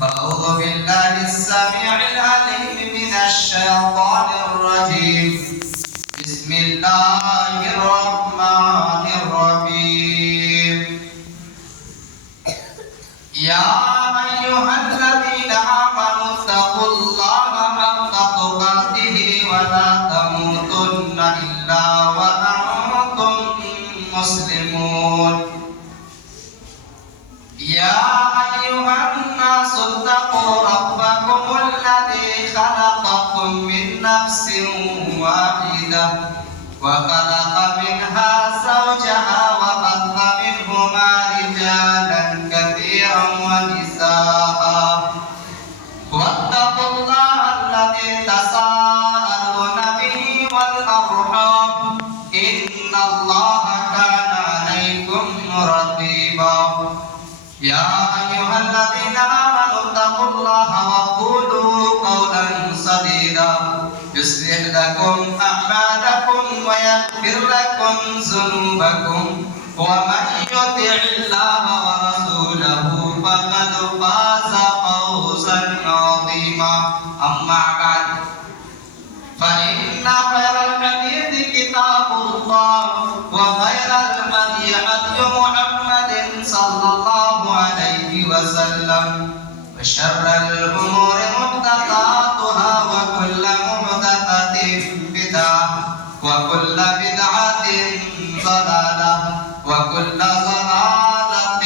أعوذ بالله السميع العليم من الشيطان الرجيم. بسم الله الرحمن الرحيم. يا أيها الذين آمنوا اتقوا الله حق تقاته ولا تموتن إلا وأنتم مسلمون. يا أيها الناس اتقوا ربكم الذي خلقكم من نفس واحدة وخلق منها زوجها وبث منهما رجالا كثيرا ونساء واتقوا الله الذي تساءلون به والأرحام إن الله كان عليكم رقيبا. يا أيها الذين آمنوا اتقوا الله وقولوا قولا سديدا يصلح لكم أعمالكم ويغفر لكم ذنوبكم ومن يطع الله ورسوله فقد فاز فوزا عظيما. أما بعد فإن خير الحديث كتاب الله وخير الهدي هدي محمد صلى الله عليه وسلم وشر الأمور محدثاتها وكل محدثة بدعة وكل بدعة ضلالة وكل ضلالة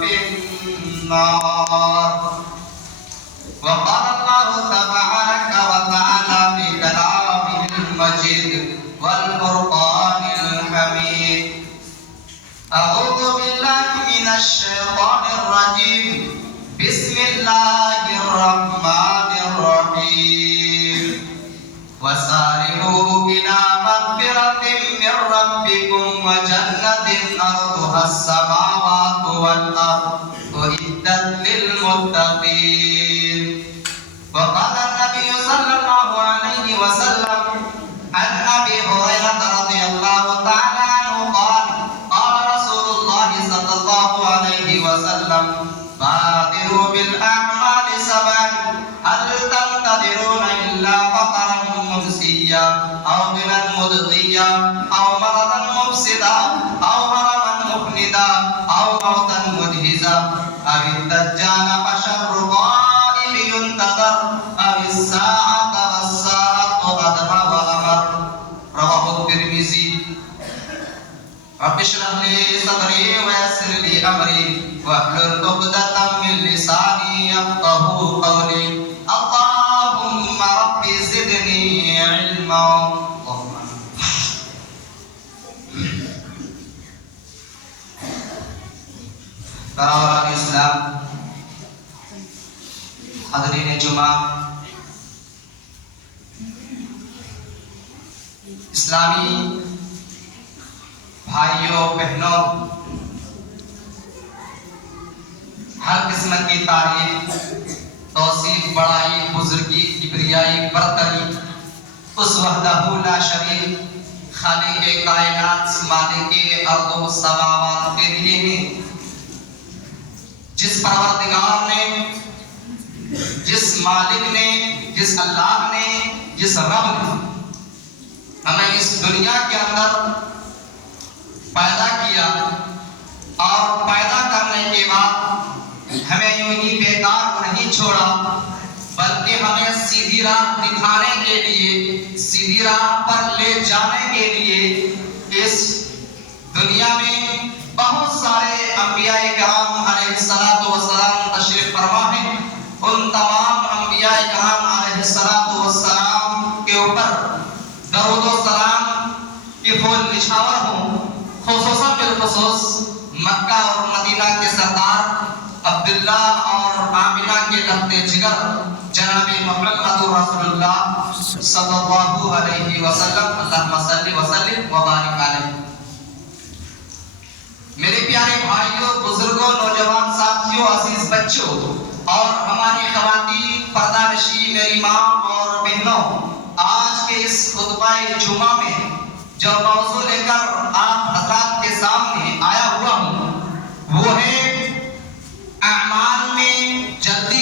في النار. وقال الله تبارك وتعالى في كلامه المجيد والفرقان الحميد: أعوذ بالله من الشيطان الرجيم. بسم الله الرحمن الرحيم. وسارعوا إلى مغفرة من ربكم وجنة أرضها السماوات والأرض أعدت للمتقين. وقال النبي صلى الله عليه وسلم عن أبي هريرة رضي الله تعالى عنه قال: قال رسول الله صلى الله عليه وسلم: بادروا بالأعمال سبعا هل تنتظرون إلا فقرا ممسيا أو غنى مضغيا أو مرضا مفسدا أو هرما مخلدا أو موتا مدهزا أو الدجال فشر قائم ينتظر أو الساعة والساعة أدهى وأمر. رواه الترمذي. رب اشرح لي صدري ويسر لي أمري واحلل عقدة من لساني يفقهوا قولي. اللهم رب زدني علما. برادران اسلام، حاضرین جمعہ، اسلامی بھائیوں بہنوں، ہر قسم کی تعریف، توصیف، بڑائی، بزرگی، کبریائی، برتری اس وحدہ لا شریک خالق کائنات مالک ارض و سماوات کے لیے ہے، جس پروردگار نے، جس مالک نے، جس اللہ نے، جس رب نے ہمیں اس دنیا کے اندر پیدا کیا اور پیدا کرنے کے بعد ہمیں یوں ہی بیکار نہیں چھوڑا، بلکہ ہمیں سیدھی راہ دکھانے کے لیے، سیدھی راہ پر لے جانے کے لیے اس دنیا میں بہت سارے انبیاء کرام علیہ السلام تشریف فرما ہیں۔ ان تمام انبیاء کرام علیہ السلام کے اوپر درود و سلام کی پھول نچھاور ہوں، خصوصاً بالخصوص مکہ اور مدینہ کے سردار عبداللہ اور آمنہ کے لخت جگر جناب محمد رسول اللہ صلی اللہ علیہ وسلم۔ اللہم صلی وسلم وبارک علیہ۔ میرے پیارے بھائیوں، بزرگوں، نوجوان ساتھیوں، عزیز بچوں اور ہماری خواتین، پردہ نشین میری ماں اور بہنوں، آج کے اس خطبہ جمعہ میں جو موضوع لے کر آپ حضرات کے سامنے آیا ہوا ہوں وہ ہے اعمال میں جلدی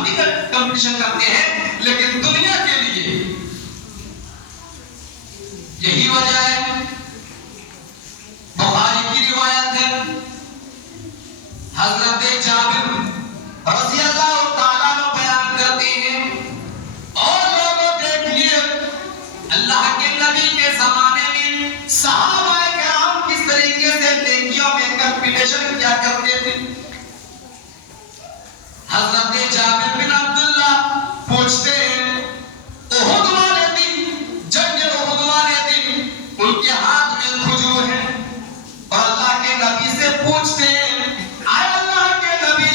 ہم بھی کمپٹیشن کرتے ہیں، لیکن دنیا کے لیے یہی وجہ ہے۔ بخاری کی روایت ہے، حضرت جابر رضی اللہ تعالیٰ عنہ بیان کرتے ہیں، اور لوگوں دیکھیے اللہ کے نبی کے زمانے میں صحابہ کرام کس طریقے سے نیکیوں میں کمپٹیشن کیا کرتے تھے۔ حضرت جابر بن عبداللہ پوچھتے ہیں، احد والے دن، جنگ احد والے دن ان کے ہاتھ میں کھجور ہے، اور اللہ کے نبی سے پوچھتے ہیں، اے اللہ کے نبی،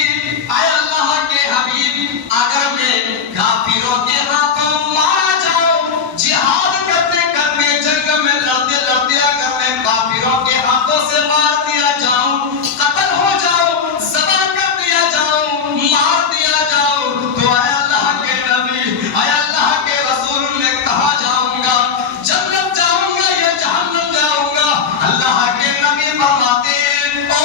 اے اللہ کے حبیب، اگر میں کافروں کے ہاتھوں مارا جاؤں، جہاد کرتے کرتے جنگ میں لڑتے لڑتے اگر میں کافروں کے ہاتھوں سے مار دیا جاؤں، قتل ہو جاؤں، ذبح کر دیا جاؤں، مار دیا جاؤں، تو اے اللہ کے نبی، اے اللہ کے رسول، میں کہاں جاؤں گا؟ جنت جاؤں گا یا جہنم جاؤں گا؟ اللہ کے نبی فرماتے ہیں، او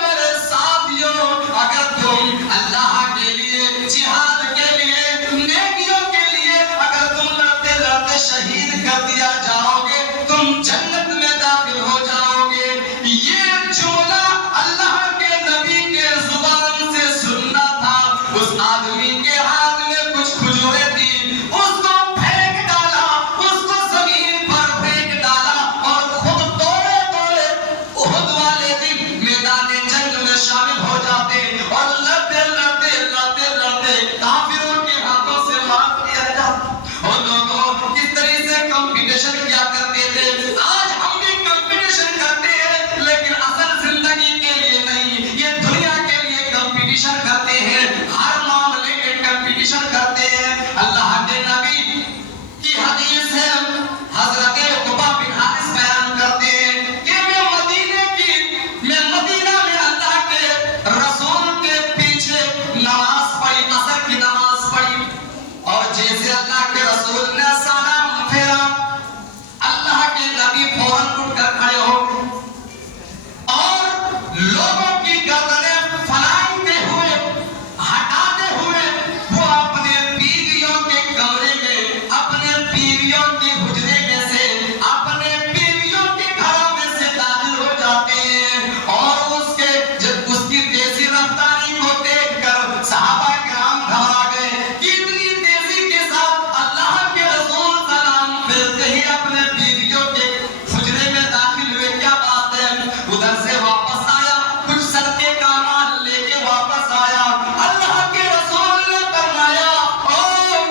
میرے ساتھیوں، اگر تم اللہ کے لیے، جہاد کے لیے، نیکیوں کے لیے اگر تم لڑتے لڑتے شہید کر دیا جاؤ گے، تم جنت میں داخل ہو جاؤ گے۔ یہ جملہ اللہ کے نبی کے زبان سے سننا تھا۔ اس آدمی کے ہاتھ میں کچھ کھجوریں تھیں، اس کو پھینک ڈالا، اس کو زمین پر پھینک ڈالا، اور خود دوڑے دوڑے احد والے دن میدان جنگ میں شامل ہو جاتے، اور لڑتے لڑتے لڑتے لڑتے کافروں کے ہاتھوں سے مار دیا جاتا۔ اور لوگوں کس طرح سے کمپٹیشن کیا کرتے تھے۔ آج ہم بھی کمپٹیشن کرتے ہیں، لیکن اصل زندگی کے لیے نہیں، یہ دنیا کے لیے کمپٹیشن کرتے ہیں، ہر معاملے میں کمپٹیشن کرتے ہیں۔ اللہ کے نبی کی حدیث ہے، حضرت عقبہ بن حارث بیان کرتے ہیں کہ میں مدینہ میں اللہ کے رسول کے پیچھے نماز پڑھی، عصر کی نماز پڑھی، اور جیسے اللہ کے رسول نے سلام پھیرا، اللہ کے نبی فوراً اٹھ کر کھڑے ہو گئے، اور لوگوں کی گردنیں پھیلاتے ہوئے، ہٹاتے ہوئے، وہ اپنے بیویوں کے کمرے میں، اپنے بیویوں کے حجرے میں سے، اپنے بیویوں کے گھروں میں سے داخل ہو جاتے ہیں، اور اس کی تیزی رفتاری کو دیکھ کر صحابہ کرام گھبرا گئے کہ اتنی تیزی کے ساتھ اللہ کے رسول سلام پھیرتے ہی اپنے بیویوں کے حجرے میں داخل ہوئے، کیا بات ہے؟ ادھر سے واپس آیا، کچھ صدقے کا مال لے کے واپس آیا، اللہ کے رسول نے فرمایا، او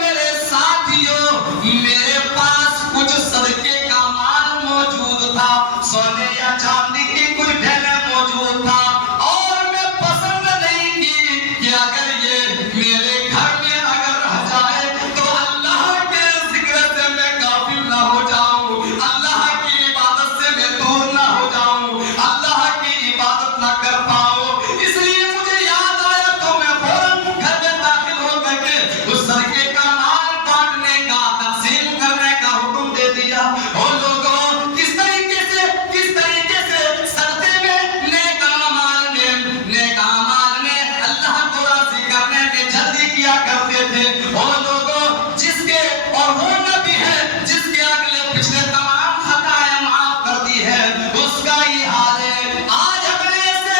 میرے ساتھیوں، میرے پاس کچھ صدقے کا مال موجود تھا، سونے یا چاندی کی کچھ ڈھیلیں موجود تھا، اور میں پسند نہیں کی کہ اگر یہ میرے گھر میں اگر رہ جائے تو اللہ کے ذکر سے میں غافل نہ ہو جاؤں، اللہ کی عبادت سے میں دور نہ ہو جاؤں، اللہ کی عبادت نہ کر پاؤں، اس لیے مجھے یاد آیا تو میں فوراً گھر میں داخل ہو کر کے اس صدقے کا مال بانٹنے کا، تقسیم کرنے کا حکم دے دیا۔ اور لوگوں کس طریقے سے صدقے میں، نیک اعمال میں اللہ کو راضی کرنے میں جلدی کیا کرتے تھے۔ اور لوگوں جس کے، اور وہ نبی ہے جس کے اگلے پچھلے تمام خطائیں معاف کر دی ہے، اس کا یہ حال ہے۔ آج اگلے ایسے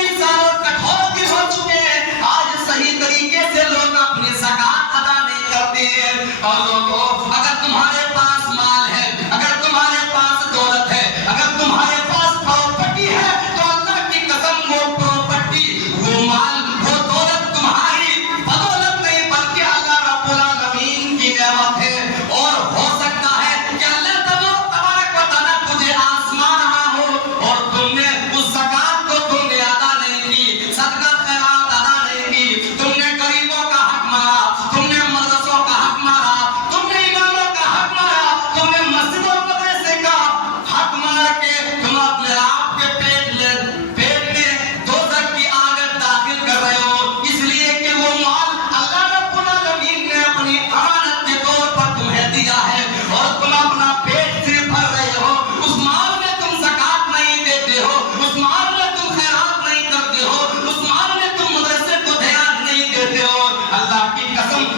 انسان کٹھور بھی ہو چکے ہیں، آج صحیح طریقے سے لوگ اپنی زکات ادا نہیں کرتے ہیں۔ اور لوگوں اگر تمہارے پاس مال ہے، اگر تمہارے پاس دولت ہے، اگر تمہارے پاس پراپرٹی ہے، تو اللہ کی قسم وہ پراپرٹی، وہ مال، وہ دولت تمہاری بدولت نہیں بلکہ اللہ رب العالمین کی نعمت ہے۔ اور ہو سکتا ہے کہ اللہ تبارک و تعالیٰ تجھے آسمان رہا ہو اور تم نے اس زکات کو تم نے ادا نہیں کی، صدقہ خیرات ادا نہیں کی، تم نے غریبوں کا حق مارا، تم نے مدرسوں کا حق مارا، تم نے اماموں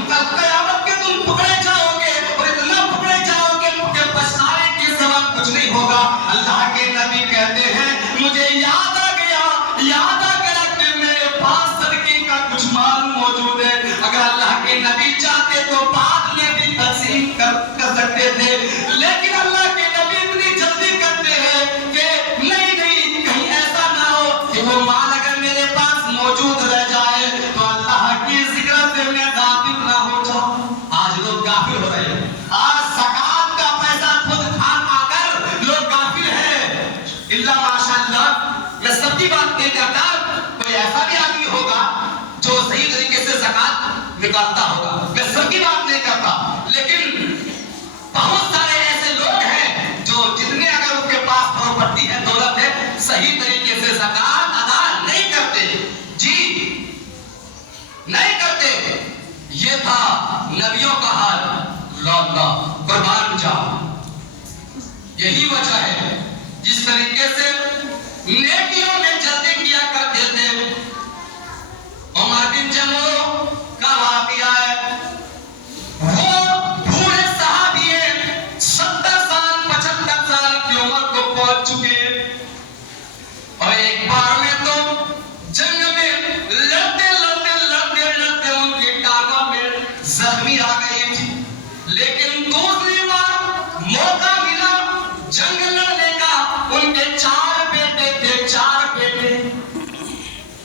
کل قیامت کے تم پکڑے جاؤ گے اور اتنا پکڑے جاؤ گے کہ پچھتانے کے سوا کچھ نہیں ہوگا۔ اللہ کے نبی کہتے ہیں مجھے یاد آ گیا کہ میرے پاس صدقے کا کچھ مال موجود ہے۔ اگر اللہ کے نبی چاہتے تو بعد میں بھی تقسیم کر سکتے تھے، لیکن اللہ کے نبی اتنی جلدی کرتے ہیں کہ نہیں کہیں ایسا نہ ہو کہ وہ مال اگر میرے پاس موجود رہ جائے تو اللہ کی ذکر سے میں غافل نہ ہو جاؤں۔ آج لوگ غافل ہو رہے ہیں، آج زکات کا پیسہ خود کھا کر لوگ غافل ہیں۔ اللہ ماشاءاللہ، میں سب کی بات نہیں کرتا، کوئی ایسا بھی آدمی ہوگا جو صحیح طریقے سے زکات نکالتا ہوگا، میں سب کی بات نہیں کرتا، لیکن بہت سارے ایسے لوگ ہیں جو جتنے اگر ان کے پاس پراپرٹی ہے، دولت ہے، صحیح طریقے سے زکات ادا نہیں کرتے، جی نہیں کرتے۔ یہ تھا نبیوں کا حال، اللہ قربان جاؤ۔ یہی وجہ ہے جس طریقے سے نیکیوں میں جلدی کیا کرتے تھے۔ عمر بن جموع کا واقعہ ہے، وہ بوڑھے صحابی ہیں، 70 سال 75 سال کی عمر کو پہنچ چکے، اور ایک بار میں تو جنگ میں لڑتے ان کے ٹانگوں میں زخمی آ گئی تھی، لیکن دوسری بار موقع ملا جنگ لڑنے کا۔ ان کے 4 بیٹے تھے، 4 بیٹے،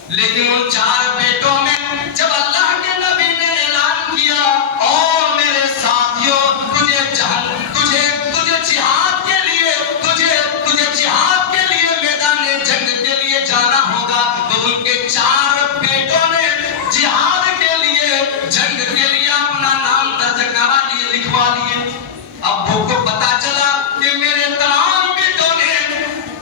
لیکن ان 4 بیٹوں میں جب اللہ کے نبی نے اعلان کیا او میرے ساتھیوں، تجھے جہاد کے لیے میدان جنگ کے لیے جانا ہوگا، تو ان کے 4 بیٹوں نے جہاد کے لیے جنگ کے لیے اپنا نام درج کرا لیے، لکھوا لیے۔ ابو کو پتا چلا کہ میرے تمام بیٹوں نے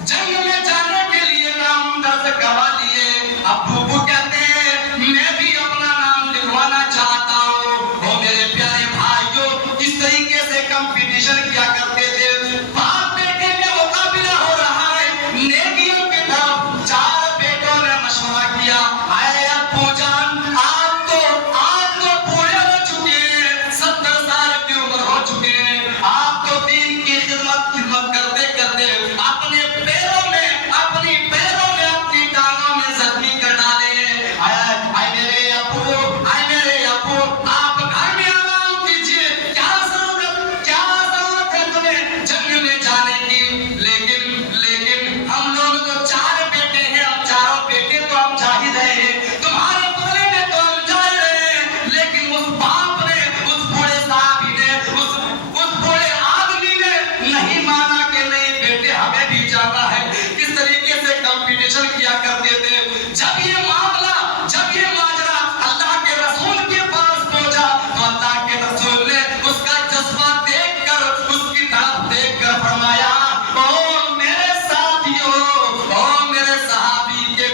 جنگ میں جانے کے لیے نام درج کروا لیے۔ ابو کو کہتے ہیں میں بھی اپنا نام لکھوانا چاہتا ہوں۔ وہ میرے پیارے بھائیوں، اس طریقے سے کمپٹیشن کیا کرتے تھے، باپ بیٹے میں مقابلہ ہو رہا ہے نیکیوں کی طرف۔ 4 بیٹوں نے مشورہ کیا، اے ابو جان، آپ تو بوڑھے ہو چکے ہیں، 70 سال کی عمر ہو چکے ہیں، آپ تو دین کی خدمت کرتے کرتے اپنے پیروں میں اپنی ٹانگوں میں زخمی کر ڈالے ہیں۔ اے میرے ابو، آپ گھر میں آرام کیجیے، کیا ضرورت ہے تمہیں جنگ میں جانے کی؟ لیکن ہم لوگ تو 4 بیٹے ہیں، ہم 4 بیٹے تو ہم جا ہی رہے ہیں، تمہارے بدلے میں تو ہم جا ہی رہے ہیں۔ لیکن اس باپ نے، اس بوڑھے صحابی نے، اس بوڑھے آدمی نے نہیں مانا کہ نہیں بیٹے ہمیں بھی جانا ہے۔ کس طریقے سے کمپٹیشن کیا کرتے تھے۔ جب یہ ماجرا اللہ کے رسول کے پاس پہنچا تو اللہ کے رسول نے اس کا جذبہ دیکھ کر، اس کی طرف دیکھ کر فرمایا او میرے ساتھیوں، او میرے صحابی کے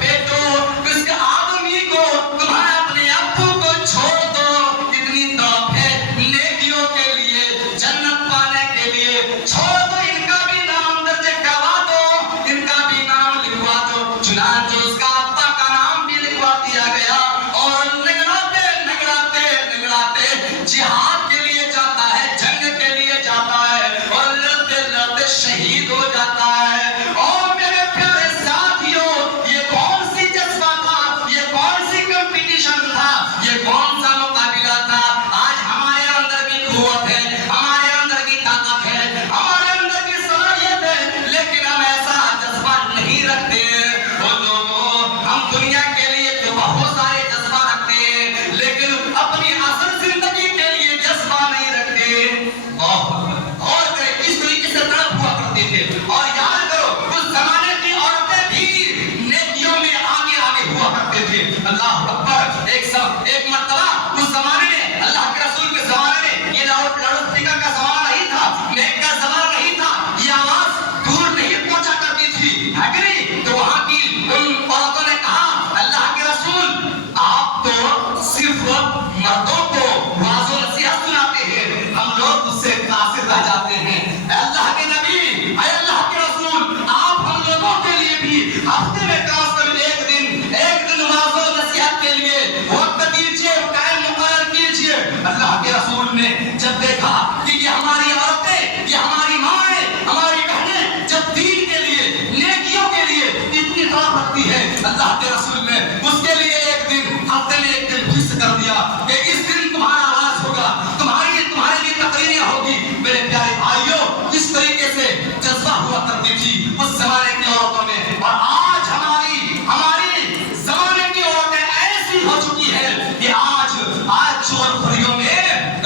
بیٹوں، اس آدمی کو، تمہارے اپنے ابو کو چھوڑ دو، اتنی توف ہے نیکیوں کے لیے، جنت پانے کے لیے، چھوڑ دو، ان کا بھی نام درج کروا دو، ان کا بھی نام لکھوا دو۔ چنانچہ اس کا ابا کا نام بھی لکھوا دیا گیا، اور نگڑاتے جہاد کے لیے جاتا ہے، جنگ کے لیے جاتا ہے، اور لڑتے شہید ہو جاتا ہے۔ اور میرے پیارے ساتھیوں، یہ کون سی جذبہ تھا، یہ کون سی کمپٹیشن تھا، یہ کون سا مقابلہ تھا؟ آج ہمارے اندر بھی قوت ہے، ہمارے اندر کی طاقت ہے، ہمارے اندر کی صلاحیت ہے، لیکن ہم ایسا جذبہ نہیں رکھتے۔ وہ لوگوں، ہم دنیا کے لیے تو بہت سارے جذبہ رکھتے ہیں، لیکن اپنی اصل زندگی کے لیے جذبہ نہیں رکھتے۔ اور اس طریقے سے تڑپ ہوا کرتے تھے۔ اور یاد کرو، اس زمانے کی عورتیں بھی نیکیوں میں آگے ہوا کرتے تھے۔ اللہ اکبر! ایک مرتبہ اس زمانے میں، اللہ کے رسول کے زمانے میں، یہ لاؤڈ اسپیکر کا زمانہ نہیں تھا، میک کا زمانہ نہیں تھا، یہ آواز دور نہیں پہنچا کرتی تھی، ہے کہ نہیں؟ تو وہاں کی ان عورتوں نے کہا اللہ کے رسول، آپ تو صرف مردوں کو واعظ و نصیحت سناتے ہیں، ہم لوگ اس سے قاصر رہ جاتے ہیں۔ اے اللہ کے نبی، اے اللہ کے رسول، آپ ہم لوگوں کے لیے بھی ہفتے میں کم از کم ایک دن واعظ و نصیحت کے لیے وقت دیجیے، ٹائم مقرر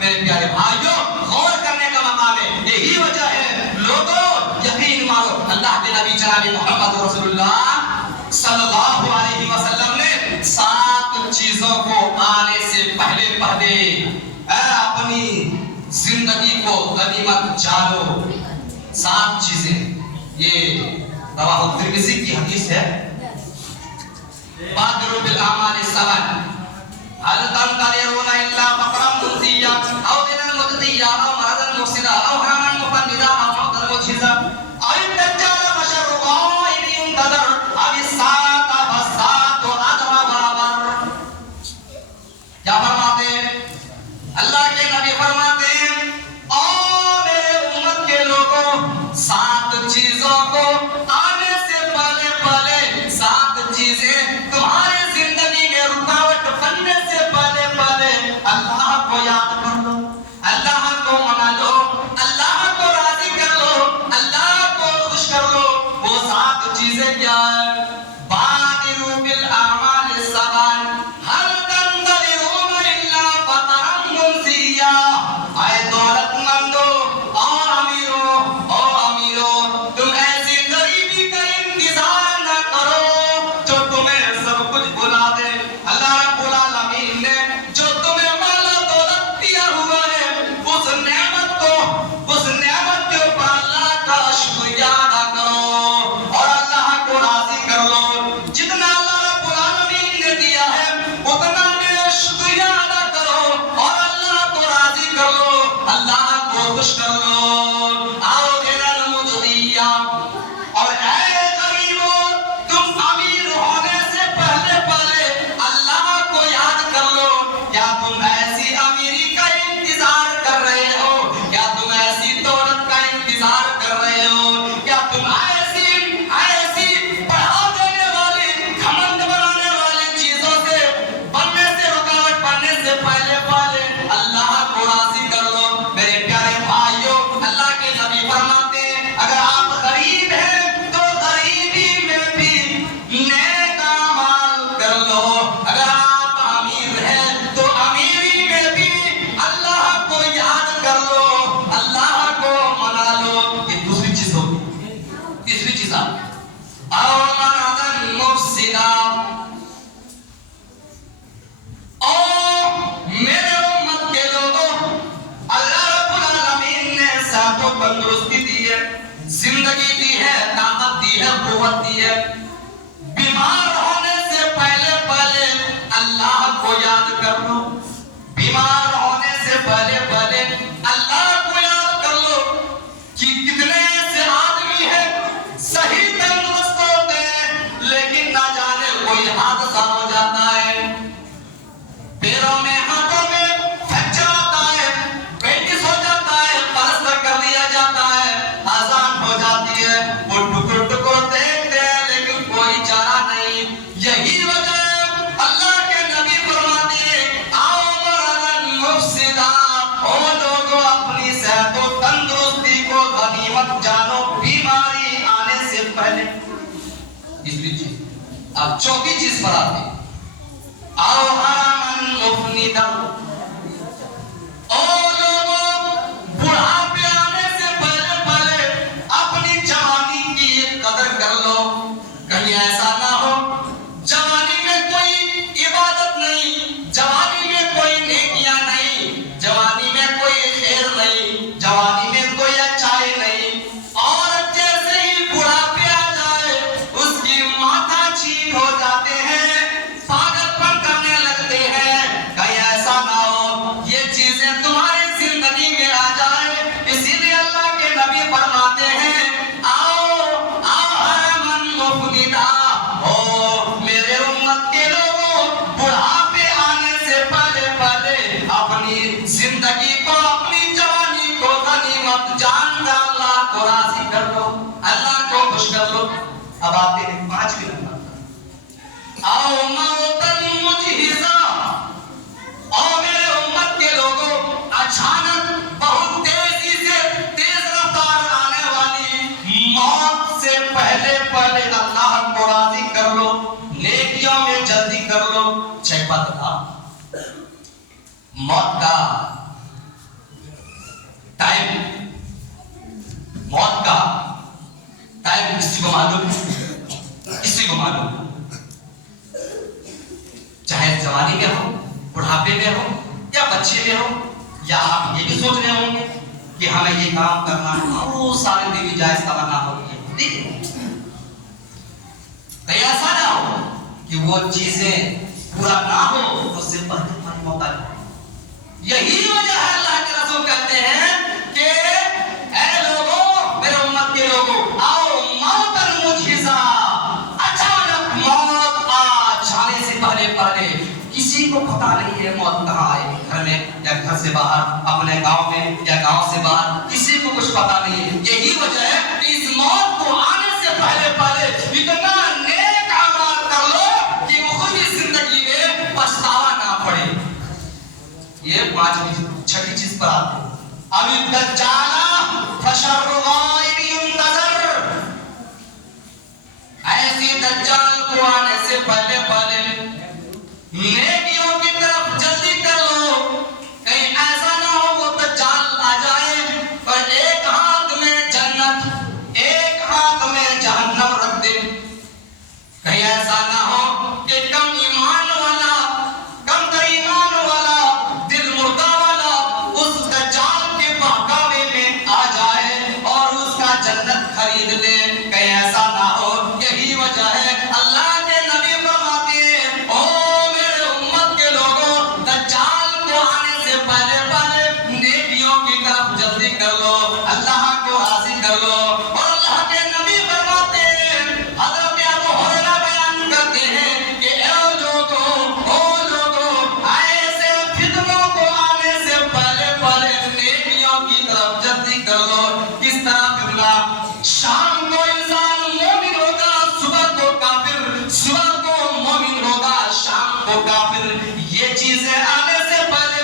میرے پیارے بھائیوں غور کرنے کا مقام ہے. یہی وجہ ہے لوگوں یقین مانو اللہ کے نبی جناب محمد رسول اللہ صلی اللہ علیہ وسلم نے 7 چیزوں کو آنے سے پہلے اپنی زندگی کو غنیمت جانو. 7 چیزیں. یہ رواہ ترمذی کی حدیث ہے. بادروا بالاعمال 7 هل تنتظرون الا فقرا منسيا او دينا مجديا او مرضا مفسدا او هاما مفندا او موتا مجهزا او الدجال بشر غائب ينتظر او الساعة فالساعة ادهى وابر. کیا فرماتے ہیں اللہ کے نبی؟ فرماتے ہیں او میرے امت کے لوگوں 7 چیزوں کو آنے سے پہلے 7 چیزیں تمہاری زندگی میں رکاوٹ بننے سے پہلے اللہ کو یاد کر لو, اللہ کو منا لو, اللہ کو راضی کر لو, اللہ کو خوش کر لو. وہ 7 چیزیں کیا ہیں؟ بادروا بالاعمال 7 هل تنتظرون الا فقرا منسيا. اے دولت مندو اور امیروں تم ایسی غریبی کا انتظار نہ کرو جو تمہیں سب کچھ بھلا دے. اللہ رب العالمین نے جو تمہیں مال و دولت دیا ہوا ہے اس نعمت کے اوپر اللہ کا شکریہ ادا کرو اور اللہ کو راضی کر لو. جتنا اللہ رب العالمین نے دیا ہے اتنا میں شکریہ ادا کرو اور اللہ کو راضی کر لو, اللہ کو خوش کر لو. آؤ غیر مدعیا. اور اے غریبوں تم امیر ہونے سے پہلے اللہ کو یاد کر لو. کیا تم ایسی امیری کا انتظار کر رہے ہو؟ کیا تم ایسی دولت کا انتظار کر رہے ہو؟ کیا تم ایسی بڑھا دینے والی گھمنڈ بنانے والی چیزوں سے بننے سے رکاوٹ بننے سے پہلے اللہ کو راضی کر لو. میرے پیارے بھائیوں اللہ کے نبی فرماتے ہیں اگر آپ غریب ہیں تو غریبی میں بھی نیک اعمال کر لو. اگر آپ امیر ہیں تو امیری میں بھی اللہ کو یاد کر لو, اللہ کو منا لو. یہ دوسری چیز ہوگی. تیسری چیز او مرضا مفسدا. میرے امت کے لوگوں اللہ رب العالمین نے صحت و تندرستی دی ہے, زندگی دی ہے, طاقت دی ہے, قوت دی ہے. بیمار ہونے سے پہلے اللہ کو یاد کر لو. بیمار ہونے سے پہلے اللہ کو یاد کر لو کہ کتنے ایسے آدمی ہیں صحیح تندرست ہوتے ہیں لیکن نہ جانے کوئی حادثہ ہو جاتا ہے, پیروں میں ہاتھوں میں فریکچر ہوتا ہے, بینڈیج ہو جاتا ہے, پلسٹر کر دیا جاتا ہے, آزان ہو جاتی ہے, وہ ٹکڑ دیکھتے ہیں لیکن کوئی چارہ نہیں. یہی وجہ ہے اللہ کے نبی فرماتے ہیں آؤ مرضا مفسدا. او لوگوں اپنی صحت و تندرستی کو غنیمت جانو بیماری آنے سے پہلے. تیسری چیز. اب چوتھی چیز پر آتے ہیں آؤ حراما مفندا. او لوگوں بڑھاپے آنے سے پہلے اپنی جوانی کی قدر کر لو. کہیں ایسا نہ ہو جوانی میں کوئی عبادت نہیں, جوانی میں کوئی نیکیاں نہیں, جوانی میں کوئی خیر نہیں, جوانی میں کوئی اچھائی نہیں, اور جیسے ہی بڑھاپے آ جائے اس کی ماتھا چھین ہو جاتے ہیں, پاگل پن کرنے لگتے ہیں. کہیں ایسا نہ ہو یہ چیزیں تمہاری زندگی میں آ جائے. اسی لیے اللہ کے نبی فرماتے ہیں آؤ حراما مفندا. میرے امت کے لوگوں بڑھاپے آنے سے پہلے اپنی زندگی کو اپنی جوانی کو غنیمت جان کر اللہ کو راضی کر لو, اللہ کو خوش کر لو. اب آتے ہیں 5 نمبر او موتا مجہزا. او میرے امت کے لوگوں اچانک بہت تیز رفتار آنے والی موت سے پہلے اللہ کو راضی کر لو, نیکیوں میں جلدی کر لو. ایک بات بتا, موت کا بڑھاپے میں ہو یا بچے میں ہو، یا آپ یہ بھی سوچ رہے ہوں گے کہ ہمیں یہ کام کرنا ہے، بہت سارے بیوی جائز تمنا ہوتی ہے، ٹھیک، کہیں ایسا نہ ہو کہ وہ چیزیں پورا نہ ہو تو اس سے پہلے ہماری موت آ جائے۔ یہی وجہ ہے اللہ کے رسول کہتے ہیں کہ اے لوگوں، میرے امت کے لوگوں، آؤ موتن مجھزا، اچانک موت آ جانے سے پہلے کسی کو پتہ نہیں ہے موت کہاں آئے، گھر میں یا گھر سے باہر، اپنے گاؤں میں یا گاؤں سے باہر، کسی کو کچھ پتہ نہیں ہے۔ یہی وجہ ہے کہ اس موت کو آنے سے پہلے اتنا نیک اعمال کر لو کہ خود اس زندگی میں پچھتاوا نہ پڑے۔ یہ چھٹی چیز پر آتے ہیں۔ اب الدجال فشر غائب ينتظر، ایسی دجال کو آنے سے پہلے نیکیوں کی طرف جلدی کر لو، کہیں ایسا نہ ہو وہ دجال آ جائے اور ایک ہاتھ میں جنت ایک ہاتھ میں جہنم رکھ دے، کہیں ایسا نہ ہو کہ کم تر ایمان والا دل مردہ والا اس دجال کے بہکاوے میں آ جائے اور اس کا جنت خرید لے، کہیں ایسا نہ ہو۔ یہی وجہ ہے اللہ کے نبی فرماتے ہیں، او میرے امت کے لوگوں، دجال کو آنے سے پہلے نیکیوں کی طرف جلدی کر لو، اللہ کو راضی کر لو۔ اور اللہ کے نبی فرماتے ہیں، حضرت ابو ہریرہ بیان کرتے ہیں کہ اے لوگوں، ایسے فتنوں کو آنے سے پہلے نیکیوں کی طرف جلدی کر لو۔ کس طرح فتنہ؟ شام کو انسان مومن ہوگا، صبح کو کافر، صبح کو مومن ہوگا، شام کو کافر۔ یہ چیزیں آنے سے پہلے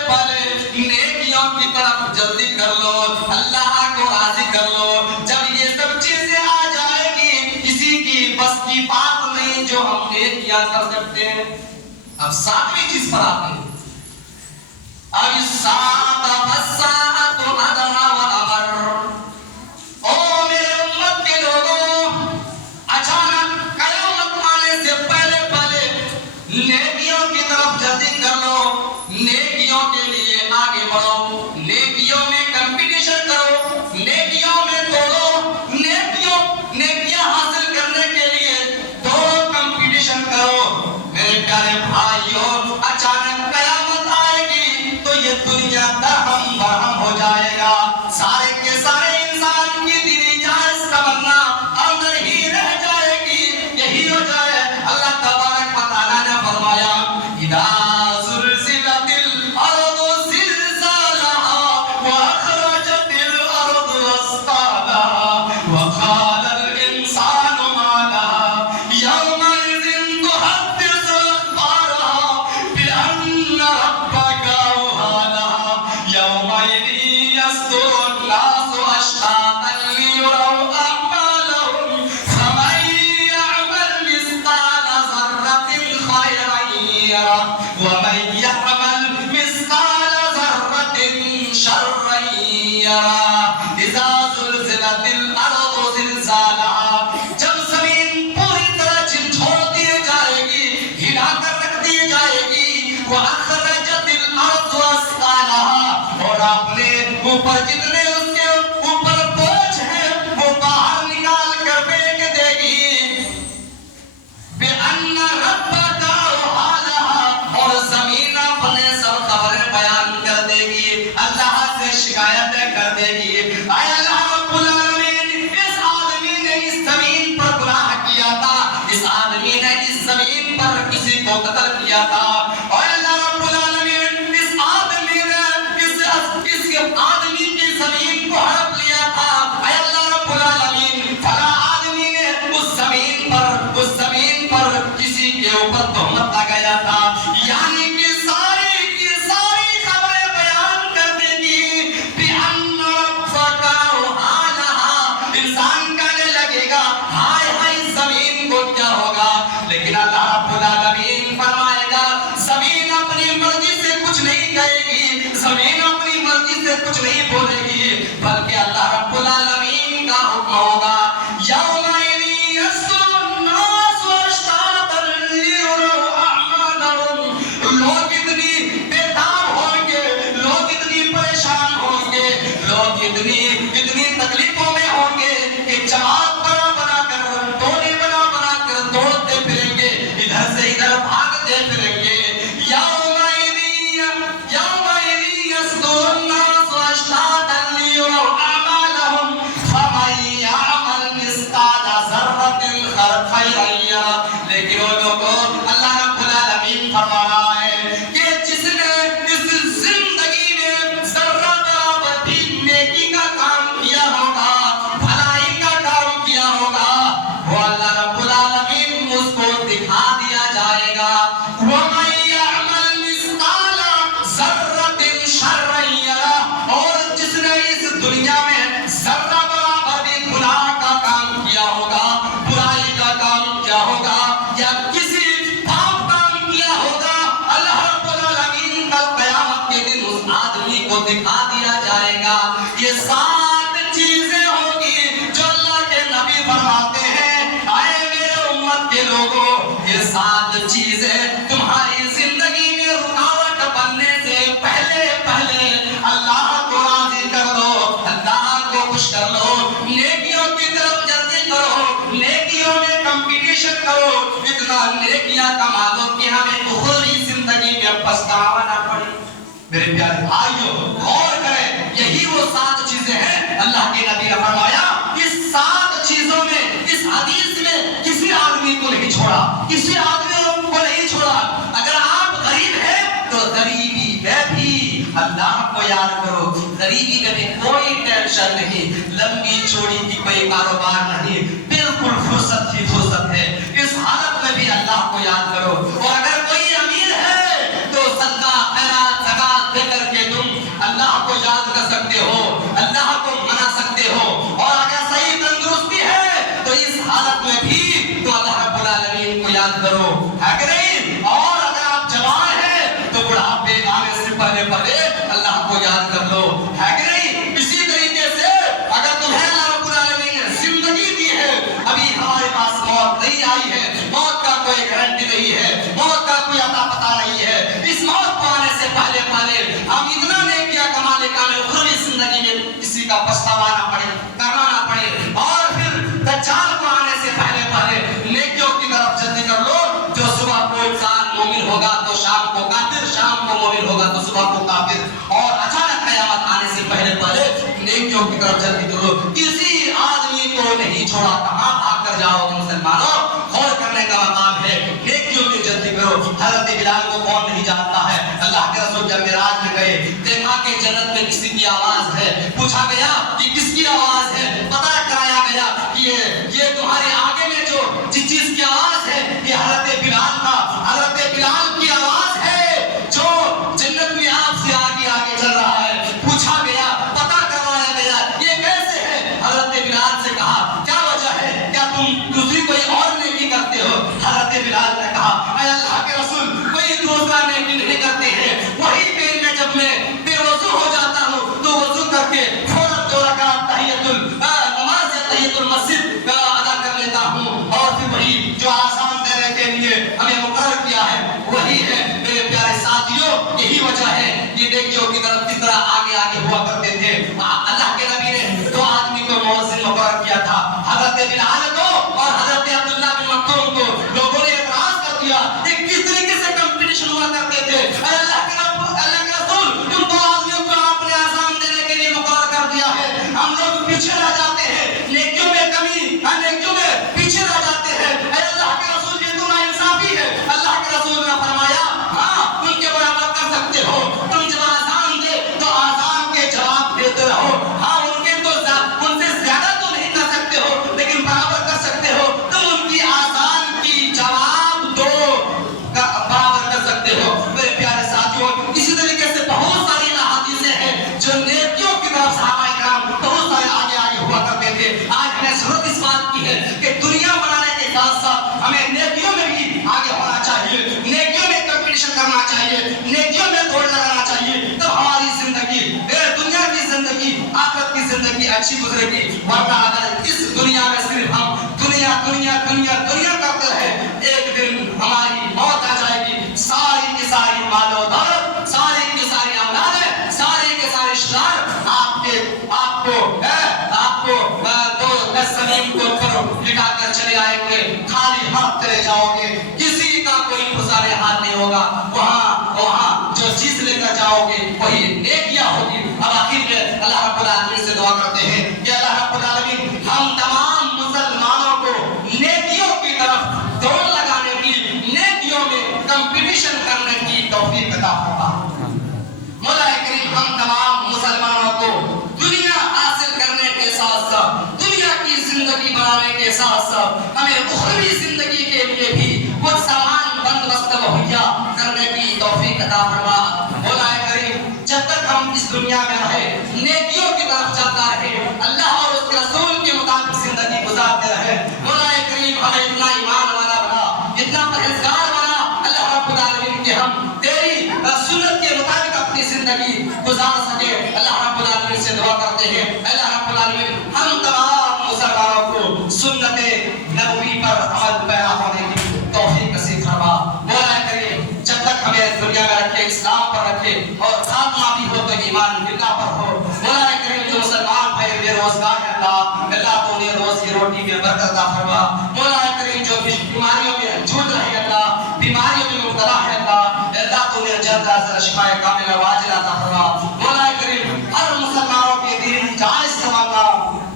نیکیوں کی طرف جلدی کر لو، اللہ کو راضی کر لو۔ جب یہ سب چیزیں آ جائے گی، کسی کی بس کی بات نہیں جو ہم نیکیاں کر سکتے ہیں۔ اب ساتویں چیز پر آتے ہیں، اب الساعۃ ادنیٰ وامر، او میرے امت کے لوگوں، اچانک قیامت آنے سے پہلے نیکیوں کی طرف جلدی کر لو، نیکیوں کے لیے آگے بڑھو، نیکیوں میں کمپٹیشن کرو، نیکیوں میں دوڑو، نیکیاں حاصل کرنے کے لیے دوڑو، کمپٹیشن کرو۔ میرے پیارے بھائیوں، اچانک قیامت آئے گی تو یہ دنیا درہم برہم ہو جائے گا، سارے کے سارے انسان کی دلی جائز تمنا اندر ہی رہ جائے گی۔ یہی وجہ ہے اللہ تبارک و تعالیٰ نے فرمایا، اذا زلزلت الارض زلزالها واخرجت الارض اثقالها وقال الانسان ما لها يومئذ تحدث اخبارها بان ربك اوحى لها يومئذ يصدر الناس اشتاتا ليروا اعمالهم فمن يعمل مثقال ذرة خيرا يره ومن يعمل مثقال ذرة شرا يره۔ اذا زلزلت الارض زلزالها، جب زمین پوری طرح جھنجھوڑ دی جائے گی، ہلا کر رکھ دی جائے گی، واخرجت الارض اثقالها، اور اپنے اوپر جتنے اس کے اوپر بوجھ ہیں وہ باہر نکال کر پھینک دے گی، بِأَنَّ رَبَّكَ أَوْحَىٰ لَهَا، اور زمین اپنے سب خبریں بیان کر دے گی، اللہ سے شکایتیں کر دے گی، اے اللہ رب العالمین، اس آدمی نے اس زمین پر گناہ کیا تھا، اس آدمی نے اس زمین پر کسی کو قتل کیا تھا، اور اللہ رب العالمین اس آدمی نے اس آدمی کی زمین کو ہڑپ لیا تھا، اے اللہ رب العالمین فلاں آدمی نے اس زمین پر کسی کے اوپر تہمت لگایا تھا، یعنی کہ ساری کی ساری خبریں بیان کر دے گی، بِأَنَّ رَبَّكَ أَوْحَىٰ لَهَا۔ انسان کہنے لگے گا ہائے ہائے زمین کو کیا ہوگا، لیکن اللہ رب العالمین فرمائے گا زمین اپنی مرضی سے کچھ نہیں کہے گی، زمین اپنی مرضی سے کچھ نہیں بولے گی، بلکہ اللہ رب العالمین کا حکم ہوگا، یومئذ یصدر الناس اشتاتا لیروا اعمالهم۔ لوگ اتنی بے اتنی تکلیفوں میں ہوں گے کہ جماعت بنا بنا کر ٹولی بنا بنا کر دوڑتے پھریں گے، ادھر سے ادھر بھاگتے پھریں گے۔ لیکن وہ لوگوں اللہ رب العالمین فرما رہا ہے کہ جس نے اس زندگی میں ذرہ برابر بھی نیکی کا کام کیا ہوگا، بھلائی کا کام کیا ہوگا، وہ اللہ رب العالمین اس کو دکھا دیا جائے گا۔ وَمَن يَعْمَلْ مِثْقَالَ ذَرَّةٍ شَرًّا يَرَهُ، اور جس نے اس دنیا میں ذرہ برابر بھی گناہ کا کام کیا ہوگا، برائی کا کام کیا ہوگا، یا کسی پاپ کام کیا ہوگا، اللہ رب العالمین کل قیامت کے دن اس آدمی کو دکھا دیا جائے گا۔ یہ 7 چیزیں ہوگی جو اللہ کے نبی فرماتے ہیں، اے میرے امت کے لوگوں، یہ 7 چیزیں تمہاری زندگی میں رکاوٹ بننے سے پہلے اللہ کو راضی کر لو، اللہ کو خوش کر لو، نیکیوں کی طرف جلدی کرو، نیکیوں میں کمپٹیشن کرو، اتنا نیکیاں کما لو کہ ہمیں اخروی زندگی میں پچھتاوا نہ پڑے۔ میرے پیارے بھائیو، غور کریں، یہی وہ 7 چیزیں ہیں اللہ کے نبی نے فرمایا۔ اس 7 چیزوں میں، اس حدیث میں کسی آدمی کو نہیں چھوڑا، کسی آدمی کو نہیں چھوڑا۔ اگر آپ غریب ہیں تو غریبی میں بھی اللہ کو یاد کرو، غریبی میں بھی کوئی ٹینشن نہیں، لمبی چوڑی کی کوئی کاروبار نہیں، بالکل فرصت ہی فرصت ہے، اس حالت میں بھی اللہ کو یاد کرو۔ اور اگر کوئی امیر ہے تو صدقہ خیرات زکات دے کر کے تم اللہ کو یاد کر سکتے ہو، اللہ کو منا سکتے ہو۔ اور اگر صحیح تندرستی ہے تو اس حالت میں بھی تو اللہ رب العالمین کو یاد کرو، ہے کہ نہیں؟ اور اگر آپ جوان ہیں تو بڑھاپے آنے سے پہلے اللہ کو یاد کر لو، ہے کہ نہیں؟ اسی طریقے سے اگر تمہیں اللہ رب العالمین نے زندگی دی ہے، ابھی ہمارے پاس موت نہیں آئی ہے، موت کا کوئی گارنٹی نہیں ہے، موت کا کوئی اتا پتہ نہیں ہے، اس موت کو آنے سے پہلے ہم اتنا نیکیاں کما لے کہ ہمیں اخروی زندگی میں کسی کا پچھتاوا نہ پڑے، کرنا نہ پڑے۔ اور پھر دجال کو آنے سے پہلے نیکیوں کی طرف جلدی کر لو، جو صبح کو انسان مومن ہوگا تو شام کو کافر، شام کو مومن ہوگا تو صبح کو کافر۔ اور اچانک قیامت آنے سے پہلے نیکیوں کی طرف جلدی کرو، کسی آدمی کو نہیں چھوڑا۔ کہاں بھاگ کر جاؤ گے مسلمانوں؟ غور کرنے کا مقام ہے، نیکیوں کی جلدی کرو۔ حضرت بلال کو کون نہیں جانتا ہے؟ اللہ کے رسول جب معراج میں گئے، دیکھا کہ جنت میں کسی کی آواز ہے، پوچھا گیا کہ کس کی آواز ہے، پتہ کرایا گیا کہ یہ تمہارے آگے میں جو جس چیز کی آواز ہے یہ حضرت بلال تھا، حضرت بلال کی آواز ہے جو جنت میں آپ سے آگے آگے چل رہا ہے۔ پوچھا گیا، پتہ کروایا گیا، یہ کیسے ہے؟ حضرت بلال سے کہا کیا وجہ ہے، کیا تم دوسری کوئی اور نیکی کرتے ہو؟ حضرت بلال نے کہا اے اللہ کے رسول، کوئی دوسرا نیکی نہیں کرتے ہیں، وہی پہ میں جب میں بے وضو ہو جاتا ہوں تو وضو کر کے فوراً 2 رکعت نماز یا تحیۃ المسجد ادا کر لیتا ہوں، اور پھر وہی جو آسان دینے کے لیے ہمیں مقرر کیا ہے وہی ہے۔ میرے پیارے ساتھیوں، یہی وجہ ہے یہ نیکیوں کی طرف کس طرح آگے آگے ہوا کرتے تھے۔ اللہ کے نبی نے 2 آدمی کو مؤذن مقرر کیا تھا، حضرت بلال کو اور حضرت عبداللہ بن مکتوم کو۔ لوگوں نے اعتراض کر دیا کہ کس طریقے سے کمپٹیشن ہوا کرتے تھے، اللہ کے رسول ان 2 آدمیوں کو آپ نے آزان دینے کے لیے مقرر کر دیا ہے، ہم لوگ پیچھے رہ جاتے ہیں، نیکیوں میں کمی، نیکیوں میں پیچھے رہ جاتے ہیں، اے اللہ کے رسول یہ تو ناانصافی ہے۔ اللہ کے رسول نے فرمایا ہاں ان کے برابر کر سکتے ہو، تم جب آزان دے تو آزان کے جواب دیتے رہو، ہاں ان سے زیادہ تو نہیں کر سکتے ہو لیکن برابر کر سکتے ہو، تم ان کی آزان کی جواب دو، برابر کر سکتے ہو۔ میرے پیارے ساتھیوں، اسی طریقے سے بہت ساری احادیثیں ہیں جو نیکیوں کی طرف صحابہ کرام بہت سارے آگے آگے ہوا کرتے تھے۔ آج ہمیں ضرورت اس بات کی ہے کہ دنیا بنانے کے ساتھ ساتھ ہمیں نیکیوں میں بھی آگے ہونا چاہیے، نیکیوں میں کمپٹیشن کرنا چاہیے، نیکیوں میں دوڑ لگانا چاہیے، تب ہماری زندگی، دنیا کی زندگی، آخرت کی زندگی اچھی گزرے گی۔ ورنہ اگر اس دنیا میں صرف ہم دنیا دنیا دنیا دنیا کرتے رہے، ایک دن ہماری موت آ جائے گی، ساری کی ساری مال و دولت، ساری کی ساری اولادیں، سارے کے سارے رشتہ دار آپ آپ کو دو زمین کو لٹا کر چلے آئیں گے، خالی ہاتھ چلے جاؤ گے، کسی کا کوئی پھسالے ہاتھ نہیں ہوگا. وہاں جو چیز لے کر جاؤ گے وہی نیکیاں ہوگی. اب آخر میں اللہ رب العالمین سے دعا کرتے ہیں کہ اللہ رب العالمین ہم تمام مسلمانوں کو نیکیوں کی طرف دوڑ لگانے کی، نیکیوں میں کمپٹیشن کرنے کی توفیق عطا فرما. مولا کریم ہم تمام مسلمانوں کو دنیا حاصل کرنے کے ساتھ ساتھ، دنیا کی زندگی بنانے کے ساتھ ساتھ ہمیں اخروی زندگی کے لیے بھی کچھ سامان بندوبست مہیا کرنے کی توفیق عطا فرما. مولا کریم جب تک ہم اس دنیا میں رہے، نیکیوں کی طرف چلتا رہے، اللہ اور اس کے رسول کے مطابق زندگی گزارتے رہے. مولا کریم ہمیں اتنا ایمان والا بنا، اتنا پرہیزگار بنا اللہ رب العالمین کہ ہم تیری سنت کے مطابق اپنی زندگی گزار سکے. اللہ رب العالمین سے دعا کرتے ہیں اللہ رب العالمین ہم تمام مسلمانوں کو سنت نبوی پر عمل پیرا ہونے کی توفیق نصیب فرما. مولا کریم جب تک ہمیں دنیا میں رکھے، اسلام پر رکھے، اور خاتمہ بھی ہو تو ایمان باللہ پر ہو. مولا کریم جو مسلمان بھائی بے روزگار ہے اللہ تو انہیں روزی روٹی میں برکت عطا فرما. مولا کریم جو بیماریوں میں جھوٹ رہے اللہ، بیماریوں میں مبتلا ہے اللہ تو انہیں جلد از جلد شفا کاملہ واجل عطا فرما. مولا کریم ہر مسلمانوں کے دین جائز تمنا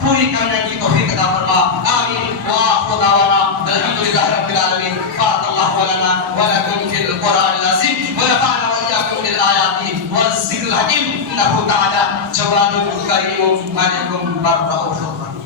پوری کرنے کی توفیق عطا فرما. آمین. وآخر دعوانا الحمدللہ رب العالمین. بارک اللہ لنا ولکم فی القرآن العظیم ونفعنا وإياكم بالآیات والذکر الحکیم انہ تعالی جواد کریم مالکم بررؤوف رحیم.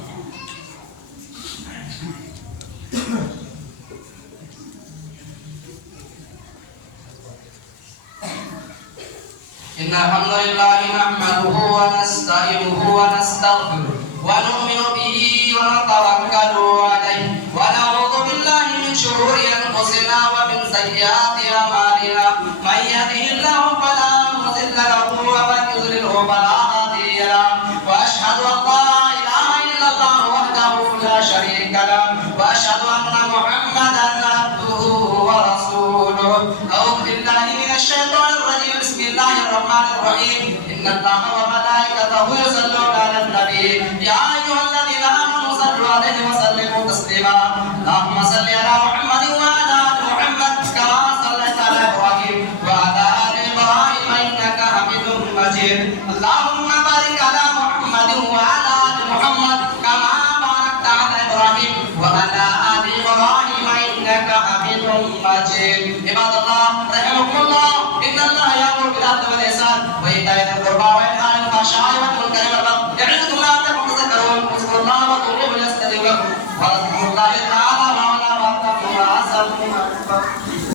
إن الحمد لله نحمده ونستعينه ونستغفره ونؤمن به ونتوكل عليه ونعوذ بالله من شرور أنفسنا ومن سيئات أعمالنا. من يهده الله فلا مضل له ومن يضلله فلا هادي له. وأشهد أن لا إله إلا الله وحده لا شريك له وأشهد أن محمدا عبده ورسوله. أعوذ بالله من الشيطان الرجيم. بسم الله الرحمن الرحيم. إن الله وملائكته يصلون على النبي يا أيها الذين آمنوا صلوا عليه وسلموا تسليما. اللهم صل على محمد وعلى آل محمد كما صليت على إبراهيم وعلى آل إبراهيم إنك حميد مجيد. اللهم بارك على محمد وعلى آل محمد كما باركت على إبراهيم وعلى آل إبراهيم إنك حميد مجيد. عباد الله رحمكم الله إن الله يأمر بالعدل والإحسان وإيتاء ذي القربى وينهى عن الفحشاء والمنكر والبغي يعظكم لعلكم تذكرون. اذكروا الله وقوموا يستجب لكم ولذكر الله تعالى معنا وأنتم أحسن.